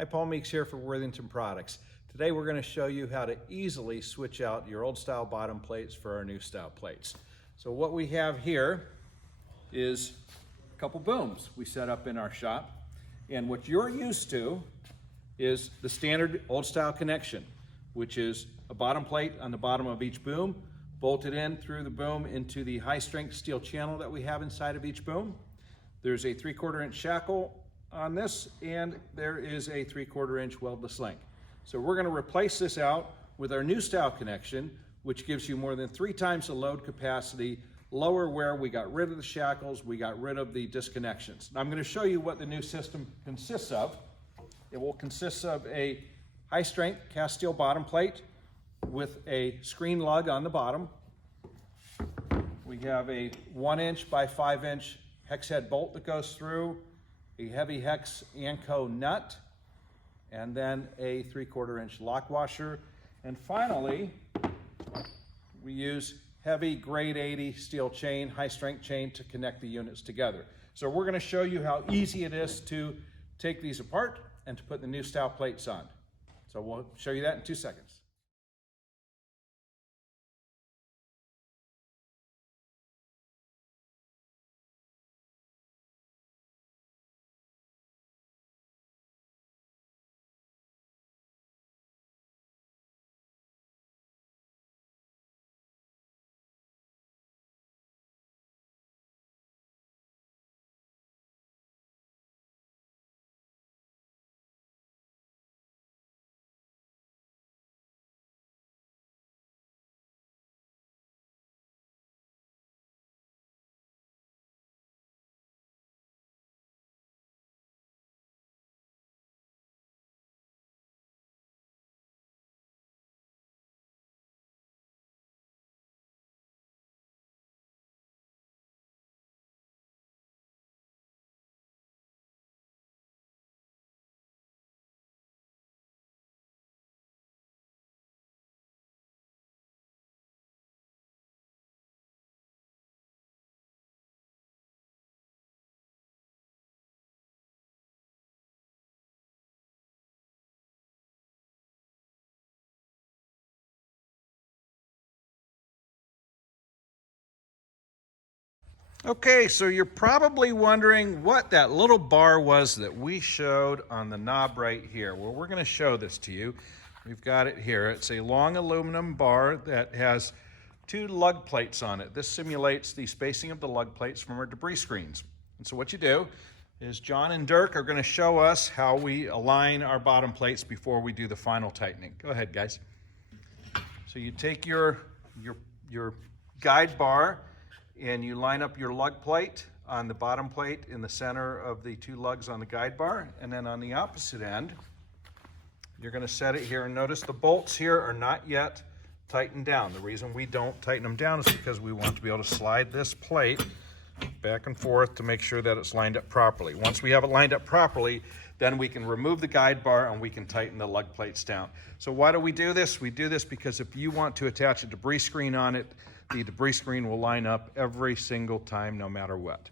Hi, Paul Meeks here for Worthington Products. Today we're going to show you how to easily switch out your old style bottom plates for our new style plates. So what we have here is a couple booms we set up in our shop, and what you're used to is the standard old style connection, which is a bottom plate on the bottom of each boom, bolted in through the boom into the high strength steel channel that we have inside of each boom. There's a 3/4 inch shackle on this, and there is a 3/4 inch weldless link. So we're going to replace this out with our new style connection, which gives you more than 3 times the load capacity, lower wear. We got rid of the shackles, we got rid of the disconnections. Now I'm going to show you what the new system consists of. It will consist of a high strength cast steel bottom plate with a screen lug on the bottom. We have a 1 inch by 5 inch hex head bolt that goes through, a heavy hex Anco nut, and then a 3/4 inch lock washer. And finally, we use heavy grade 80 steel chain, high strength chain to connect the units together. So we're going to show you how easy it is to take these apart and to put the new style plates on. So we'll show you that in 2 seconds. Okay, so you're probably wondering what that little bar was that we showed on the knob right here. Well, we're going to show this to you. We've got it here. It's a long aluminum bar that has 2 lug plates on it. This simulates the spacing of the lug plates from our debris screens. And so what you do is John and Dirk are going to show us how we align our bottom plates before we do the final tightening. Go ahead, guys. So you take your guide bar and you line up your lug plate on the bottom plate in the center of the 2 lugs on the guide bar, and then on the opposite end you're going to set it here. And notice the bolts here are not yet tightened down. The reason we don't tighten them down is because we want to be able to slide this plate back and forth to make sure that it's lined up properly. Once we have it lined up properly, then we can remove the guide bar and we can tighten the lug plates down. So why do we do this? We do this because if you want to attach a debris screen on it, the debris screen will line up every single time, no matter what.